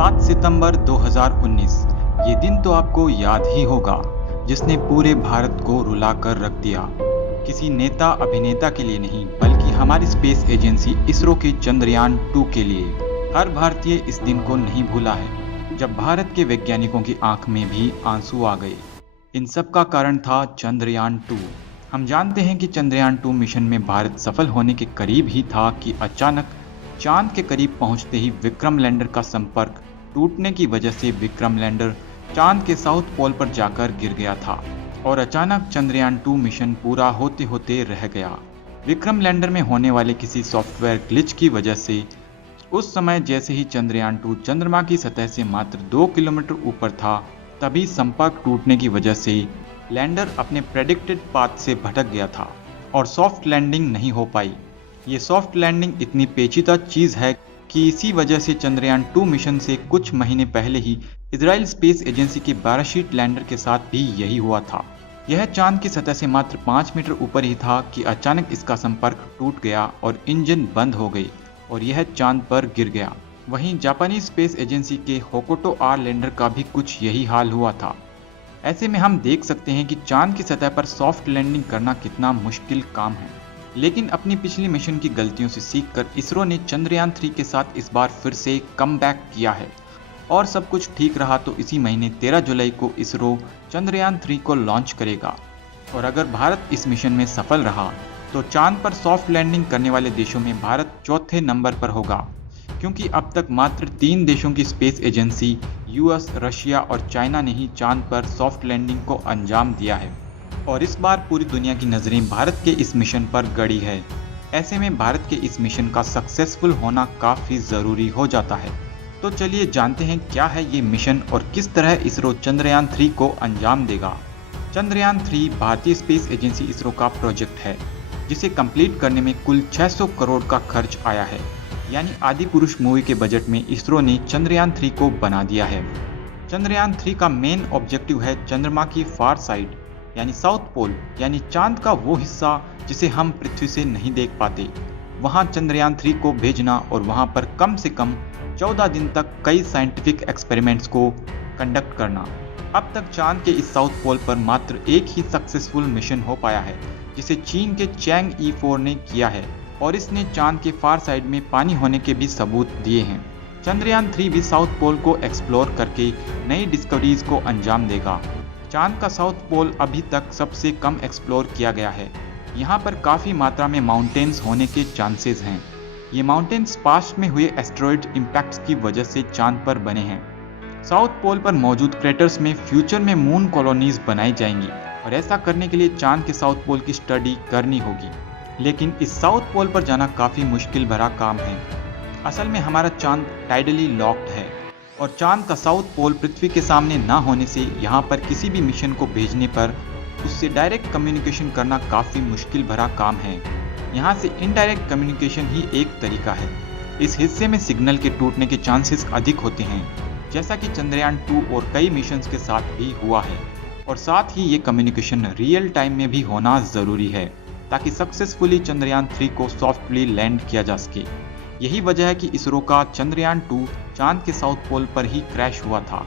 7 सितंबर 2019। ये दिन तो आपको याद ही होगा, जिसने पूरे भारत को रुलाकर रख दिया। किसी नेता अभिनेता के लिए नहीं, बल्कि हमारी स्पेस एजेंसी इसरो के चंद्रयान 2 के लिए। हर भारतीय इस दिन को नहीं भूला है, जब भारत के वैज्ञानिकों की आंख में भी आंसू आ गए। इन सब का कारण था चंद्रयान 2। हम जानते हैं कि चंद्रयान 2 मिशन में भारत सफल होने के करीब ही था कि अचानक चांद के करीब पहुंचते ही विक्रम लैंडर का संपर्क टूटने की वजह से विक्रम लैंडर चांद के साउथ पोल पर जाकर गिर गया था और अचानक चंद्रयान 2 मिशन पूरा होते होते रह गया। विक्रम लैंडर में होने वाले किसी सॉफ्टवेयर ग्लिच की वजह से उस समय जैसे ही चंद्रयान 2 चंद्रमा की सतह से मात्र 2 किलोमीटर ऊपर था, तभी संपर्क टूटने की वजह से लैंडर अपने प्रेडिक्टेड पाथ से भटक गया था और सॉफ्ट लैंडिंग नहीं हो पाई। ये सॉफ्ट लैंडिंग इतनी पेचीदा चीज है कि इसी वजह से चंद्रयान 2 मिशन से कुछ महीने पहले ही इजराइल स्पेस एजेंसी के 12 शीट लैंडर के साथ भी यही हुआ था। यह चांद की सतह से मात्र 5 मीटर ऊपर ही था कि अचानक इसका संपर्क टूट गया और इंजन बंद हो गई और यह चांद पर गिर गया। वहीं जापानी स्पेस एजेंसी के होकोटो आर लैंडर का भी कुछ यही हाल हुआ था। ऐसे में हम देख सकते हैं कि चांद की सतह पर सॉफ्ट लैंडिंग करना कितना मुश्किल काम है। लेकिन अपनी पिछली मिशन की गलतियों से सीखकर इसरो ने चंद्रयान 3 के साथ इस बार फिर से कमबैक किया है और सब कुछ ठीक रहा तो इसी महीने 13 जुलाई को इसरो चंद्रयान 3 को लॉन्च करेगा। और अगर भारत इस मिशन में सफल रहा तो चांद पर सॉफ्ट लैंडिंग करने वाले देशों में भारत चौथे नंबर पर होगा, क्योंकि अब तक मात्र 3 देशों की स्पेस एजेंसी यूएस, रशिया और चाइना ने ही चांद पर सॉफ्ट लैंडिंग को अंजाम दिया है और इस बार पूरी दुनिया की नज़रें भारत के इस मिशन पर गड़ी है। ऐसे में भारत के इस मिशन का सक्सेसफुल होना काफ़ी ज़रूरी हो जाता है। तो चलिए जानते हैं क्या है ये मिशन और किस तरह इसरो चंद्रयान 3 को अंजाम देगा। चंद्रयान 3 भारतीय स्पेस एजेंसी इसरो का प्रोजेक्ट है, जिसे कंप्लीट करने में कुल 600 करोड़ का खर्च आया है। यानी आदि पुरुष मूवी के बजट में इसरो ने चंद्रयान 3 को बना दिया है। चंद्रयान 3 का मेन ऑब्जेक्टिव है चंद्रमा की फार साइड यानी साउथ पोल, यानी चांद का वो हिस्सा जिसे हम पृथ्वी से नहीं देख पाते, वहां चंद्रयान 3 को भेजना और वहां पर कम से कम 14 दिन तक कई साइंटिफिक एक्सपेरिमेंट्स को कंडक्ट करना। अब तक चांद के इस साउथ पोल पर मात्र एक ही सक्सेसफुल मिशन हो पाया है, जिसे चीन के चैंग ई4 ने किया है और इसने चांद के फार साइड में पानी होने के भी सबूत दिए हैं। चंद्रयान 3 भी साउथ पोल को एक्सप्लोर करके नई डिस्कवरीज को अंजाम देगा। चांद का साउथ पोल अभी तक सबसे कम एक्सप्लोर किया गया है। यहाँ पर काफ़ी मात्रा में माउंटेन्स होने के चांसेस हैं। ये माउंटेन्स पास्ट में हुए एस्टेरॉयड इम्पैक्ट्स की वजह से चांद पर बने हैं। साउथ पोल पर मौजूद क्रेटर्स में फ्यूचर में मून कॉलोनीज बनाई जाएंगी और ऐसा करने के लिए चांद के साउथ पोल की स्टडी करनी होगी। लेकिन इस साउथ पोल पर जाना काफ़ी मुश्किल भरा काम है। असल में हमारा चांद टाइडली लॉक्ड है और चांद का साउथ पोल पृथ्वी के सामने ना होने से यहाँ पर किसी भी मिशन को भेजने पर उससे डायरेक्ट कम्युनिकेशन करना काफ़ी मुश्किल भरा काम है। यहाँ से इनडायरेक्ट कम्युनिकेशन ही एक तरीका है। इस हिस्से में सिग्नल के टूटने के चांसेस अधिक होते हैं, जैसा कि चंद्रयान 2 और कई मिशंस के साथ भी हुआ है। और साथ ही ये कम्युनिकेशन रियल टाइम में भी होना ज़रूरी है, ताकि सक्सेसफुली चंद्रयान 3 को सॉफ्टली लैंड किया जा सके। यही वजह है कि इसरो का चंद्रयान 2 चांद के साउथ पोल पर ही क्रैश हुआ था।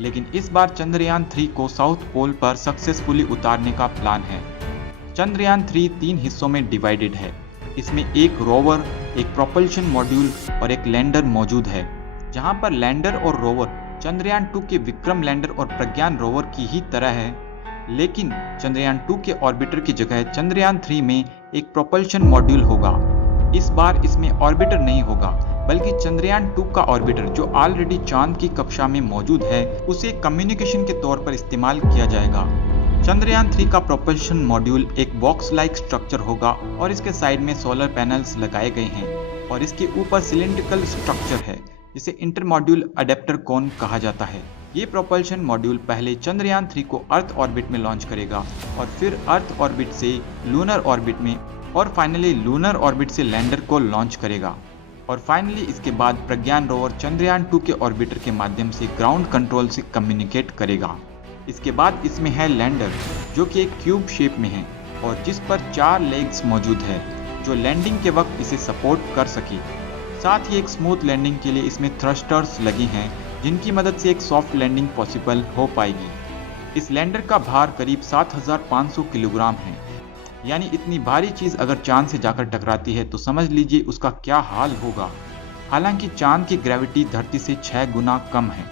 लेकिन इस बार चंद्रयान 3 को साउथ पोल पर सक्सेसफुली उतारने का प्लान है। चंद्रयान 3 3 हिस्सों में डिवाइडेड है। इसमें एक रोवर, एक प्रोपल्शन मॉड्यूल और एक लैंडर मौजूद है। जहां पर लैंडर और रोवर चंद्रयान 2 के विक्रम लैंडर और प्रज्ञान रोवर की ही तरह है, लेकिन चंद्रयान 2 के ऑर्बिटर की जगह चंद्रयान 3 में एक प्रोपल्शन मॉड्यूल होगा। इस बार इसमें ऑर्बिटर नहीं होगा, बल्कि चंद्रयान 2 का ऑर्बिटर जो ऑलरेडी चांद की कक्षा में मौजूद है, उसे कम्युनिकेशन के तौर पर इस्तेमाल किया जाएगा। चंद्रयान 3 का प्रोपल्शन मॉड्यूल एक बॉक्स लाइक स्ट्रक्चर होगा और इसके साइड में सोलर पैनल्स लगाए गए हैं और इसके ऊपर सिलिंड्रिकल स्ट्रक्चर है, जिसे इंटर मॉड्यूल अडेप्टर कोन कहा जाता है। ये प्रोपल्शन मॉड्यूल पहले चंद्रयान 3 को अर्थ ऑर्बिट में लॉन्च करेगा और फिर अर्थ ऑर्बिट से लूनर ऑर्बिट में और फाइनली लूनर ऑर्बिट से लैंडर को लॉन्च करेगा। और फाइनली इसके बाद प्रज्ञान रोवर चंद्रयान 2 के ऑर्बिटर के माध्यम से ग्राउंड कंट्रोल से कम्युनिकेट करेगा। इसके बाद इसमें है लैंडर, जो कि एक क्यूब शेप में है और जिस पर 4 लेग्स मौजूद है, जो लैंडिंग के वक्त इसे सपोर्ट कर सके। साथ ही एक स्मूथ लैंडिंग के लिए इसमें थ्रस्टर्स लगी हैं जिनकी मदद से एक सॉफ्ट लैंडिंग पॉसिबल हो पाएगी। इस लैंडर का भार करीब 7500 किलोग्राम है, यानी इतनी भारी चीज अगर चांद से जाकर टकराती है तो समझ लीजिए उसका क्या हाल होगा। हालांकि चांद की ग्रेविटी धरती से 6 गुना कम है।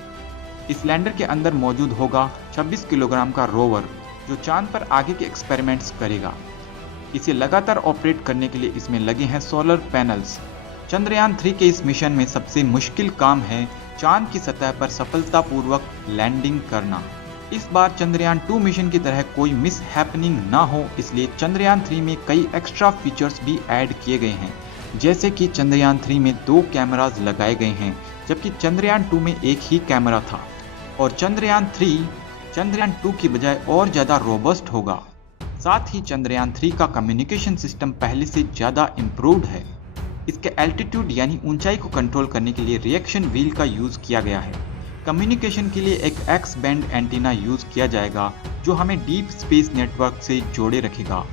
इस लैंडर के अंदर मौजूद होगा 26 किलोग्राम का रोवर जो चांद पर आगे के एक्सपेरिमेंट्स करेगा। इसे लगातार ऑपरेट करने के लिए इसमें लगे हैं सोलर पैनल्स। चंद्रयान 3 के इस मिशन में सबसे मुश्किल काम है चांद की सतह पर सफलतापूर्वक लैंडिंग करना। इस बार चंद्रयान 2 मिशन की तरह कोई मिस हैपनिंग ना हो, इसलिए चंद्रयान 3 में कई एक्स्ट्रा फीचर्स भी ऐड किए गए हैं। जैसे कि चंद्रयान 3 में 2 कैमरास लगाए गए हैं, जबकि चंद्रयान 2 में एक ही कैमरा था। और चंद्रयान 3 चंद्रयान 2 की बजाय और ज़्यादा रोबस्ट होगा। साथ ही चंद्रयान 3 का कम्युनिकेशन सिस्टम पहले से ज़्यादा इम्प्रूव्ड है। इसके एल्टीट्यूड यानी ऊंचाई को कंट्रोल करने के लिए रिएक्शन व्हील का यूज़ किया गया है। कम्युनिकेशन के लिए एक एक्स बैंड एंटीना यूज़ किया जाएगा जो हमें डीप स्पेस नेटवर्क से जोड़े रखेगा।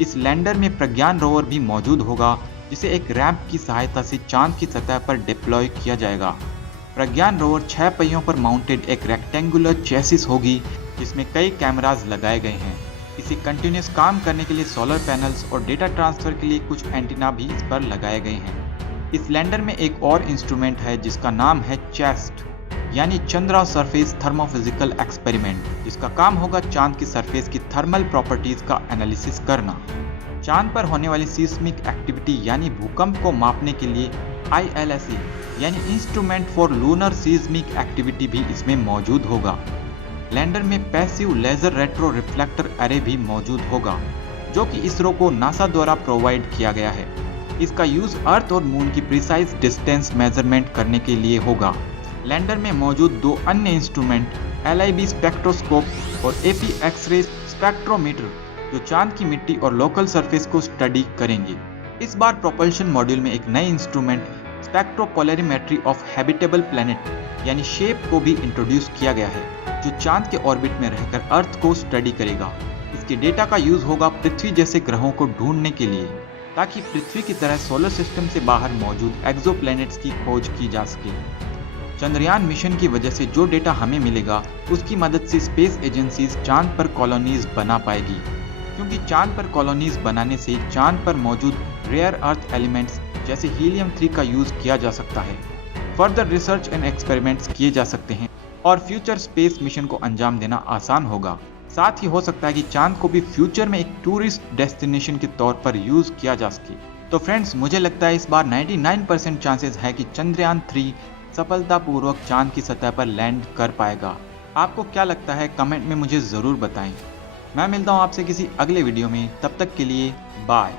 इस लैंडर में प्रज्ञान रोवर भी मौजूद होगा जिसे एक रैंप की सहायता से चांद की सतह पर डिप्लॉय किया जाएगा। प्रज्ञान रोवर 6 पहियों पर माउंटेड एक रेक्टेंगुलर चेसिस होगी जिसमें कई कैमरास लगाए गए हैं। इसे कंटिन्यूस काम करने के लिए सोलर पैनल्स और डेटा ट्रांसफर के लिए कुछ एंटीना भी इस पर लगाए गए हैं। इस लैंडर में एक और इंस्ट्रूमेंट है जिसका नाम है चेस्ट यानी चंद्रा सरफेस थर्मोफिजिकल एक्सपेरिमेंट, जिसका काम होगा चांद की सरफेस की थर्मल प्रॉपर्टीज का एनालिसिस करना। चांद पर होने वाली सीस्मिक एक्टिविटी यानी भूकंप को मापने के लिए ILSA यानी instrument for lunar seismic activity भी इसमें मौजूद होगा। लैंडर में passive laser retro reflector array भी मौजूद होगा जो कि इसरो को नासा द्वारा प्रोवाइड किया गया है। इसका यूज अर्थ और मून की प्रिसाइज डिस्टेंस मेजरमेंट करने के लिए होगा। लैंडर में मौजूद 2 अन्य इंस्ट्रूमेंट LIB स्पेक्ट्रोस्कोप और AP एक्सरे स्पेक्ट्रोमीटर जो चांद की मिट्टी और लोकल सरफेस को स्टडी करेंगे। इस बार प्रोपल्शन मॉड्यूल में एक नए इंस्ट्रूमेंट स्पेक्ट्रोपोलरिमेट्री ऑफ हैबिटेबल प्लैनेट यानी शेप को भी इंट्रोड्यूस किया गया है जो चांद के ऑर्बिट में रहकर अर्थ को स्टडी करेगा। इसके डेटा का यूज होगा पृथ्वी जैसे ग्रहों को ढूंढने के लिए ताकि पृथ्वी की तरह सोलर सिस्टम से बाहर मौजूद एक्सोप्लैनेट्स की खोज की जा सके। चंद्रयान मिशन की वजह से जो डेटा हमें मिलेगा उसकी मदद से स्पेस एजेंसीज चांद पर कॉलोनीज बना पाएगी, क्योंकि चांद पर कॉलोनीज बनाने से चांद पर मौजूद रेयर अर्थ एलिमेंट्स जैसे हीलियम 3 का यूज किया जा सकता है। फर्दर रिसर्च एंड एक्सपेरिमेंट्स किए जा सकते हैं और फ्यूचर स्पेस मिशन को अंजाम देना आसान होगा। साथ ही हो सकता है कि चांद को भी फ्यूचर में एक टूरिस्ट डेस्टिनेशन के तौर पर यूज किया जा सके। तो फ्रेंड्स, मुझे लगता है इस बार 99% चांसेस है कि चंद्रयान 3 सफलतापूर्वक चांद की सतह पर लैंड कर पाएगा। आपको क्या लगता है कमेंट में मुझे ज़रूर बताएं। मैं मिलता हूं आपसे किसी अगले वीडियो में, तब तक के लिए बाय।